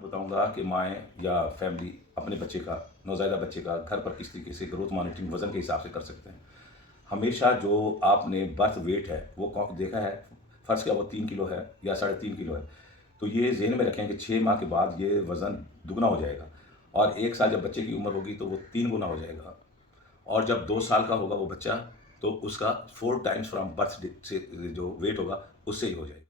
बताऊंगा कि माएँ या फैमिली अपने बच्चे का, नवज़ायदा बच्चे का घर पर किस तरीके से ग्रोथ मॉनिटरिंग वज़न के हिसाब से कर सकते हैं। हमेशा जो आपने बर्थ वेट है वो देखा है, फ़र्ज़ किया वो 3 किलो है या साढ़े 3 किलो है, तो ये ज़हन में रखें कि 6 माह के बाद ये वज़न दुगना हो जाएगा और 1 साल जब बच्चे की उम्र होगी तो वो 3 गुना हो जाएगा और जब 2 साल का होगा वो बच्चा तो उसका 4 टाइम्स फ्रॉम बर्थ डे से जो वेट होगा उससे ही हो जाएगा।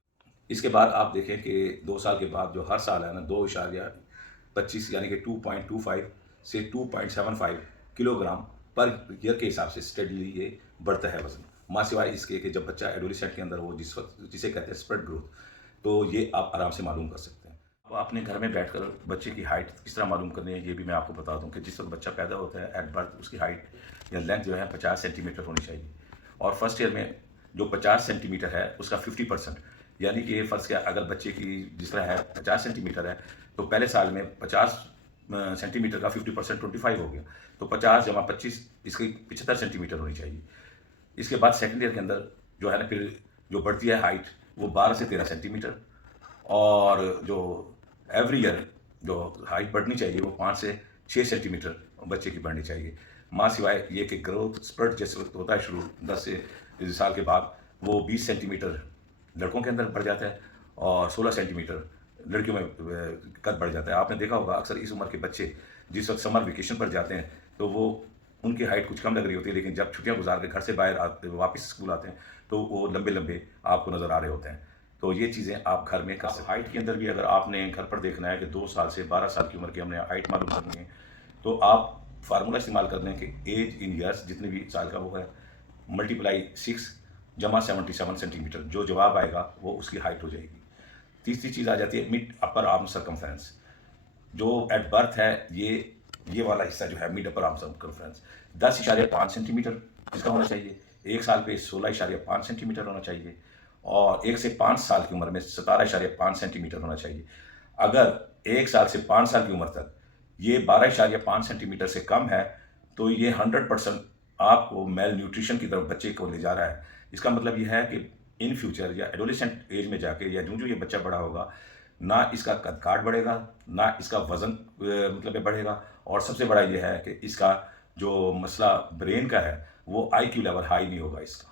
इसके बाद आप देखें कि 2 साल के बाद जो हर साल है ना 2.25 यानी कि 2.25 से 2.75 किलोग्राम पर ईयर के हिसाब से स्टेडीली ये बढ़ता है वज़न। माँ सिवाय इसके कि जब बच्चा एडोलेसेंट के अंदर हो जिस वक़्त जिसे कहते हैं स्प्रेड ग्रोथ, तो ये आप आराम से मालूम कर सकते हैं। अब अपने घर में बैठकर बच्चे की हाइट किस तरह मालूम करनी है ये भी मैं आपको बता दूँ कि जिस वक़्त बच्चा पैदा होता है एट बर्थ उसकी हाइट या लेंथ जो है 50 सेंटीमीटर होनी चाहिए और फर्स्ट ईयर में जो 50 सेंटीमीटर है उसका 50% यानी कि फ़र्ज़ किया अगर बच्चे की जिस तरह है 50 सेंटीमीटर है तो पहले साल में 50 सेंटीमीटर का 50% 25 हो गया, तो 50 जमा 25 इसकी 75 सेंटीमीटर होनी चाहिए। इसके बाद सेकंड ईयर के अंदर जो है ना फिर जो बढ़ती है हाइट वो 12 से 13 सेंटीमीटर और जो एवरी ईयर जो हाइट बढ़नी चाहिए वो 5 से 6 सेंटीमीटर बच्चे की बढ़नी चाहिए। माँ सिवाय ये कि ग्रोथ स्पर्ट जिस वक्त होता है शुरू 10 से साल के बाद वो 20 सेंटीमीटर लड़कों के अंदर बढ़ जाता है और 16 सेंटीमीटर लड़कियों में कद बढ़ जाता है। आपने देखा होगा अक्सर इस उम्र के बच्चे जिस वक्त समर वेकेशन पर जाते हैं तो वो उनकी हाइट कुछ कम लग रही होती है, लेकिन जब छुट्टियां गुजार के घर से बाहर आते वापस स्कूल आते हैं तो वो लंबे लंबे आपको नज़र आ रहे होते हैं। तो ये चीज़ें आप घर में कर सकते हैं। हाइट के अंदर भी अगर आपने घर पर देखना है कि 2 साल से 12 साल की उम्र की हमने हाइट मालूम करनी है तो आप फार्मूला इस्तेमाल कर लें कि एज इन ईयर्स जितने भी साल का वो है मल्टीप्लाई 6 जमा 77 सेंटीमीटर, जो जवाब आएगा वो उसकी हाइट हो जाएगी। तीसरी चीज़ आ जाती है मिड अपर आर्म सर्कमफ्रेंस, जो एट बर्थ है ये वाला हिस्सा जो है mid upper arm circumference 10.5 centimetre इसका होना चाहिए। 1 साल पे 16.5 सेंटीमीटर होना चाहिए और 1 से 5 साल की उम्र में 17.5 सेंटीमीटर होना चाहिए। अगर 1 साल से 5 साल की उम्र तक ये 12.5 सेंटीमीटर से कम है तो ये 100% आपको मेल न्यूट्रिशन की तरफ बच्चे को ले जा रहा है। इसका मतलब ये है कि इन फ्यूचर या एडोलेसेंट एज में जाके या जो ये बच्चा बड़ा होगा, ना इसका कद-काठ बढ़ेगा, ना इसका वज़न मतलब ये बढ़ेगा और सबसे बड़ा ये है कि इसका जो मसला ब्रेन का है, वो आईक्यू लेवल हाई नहीं होगा इसका।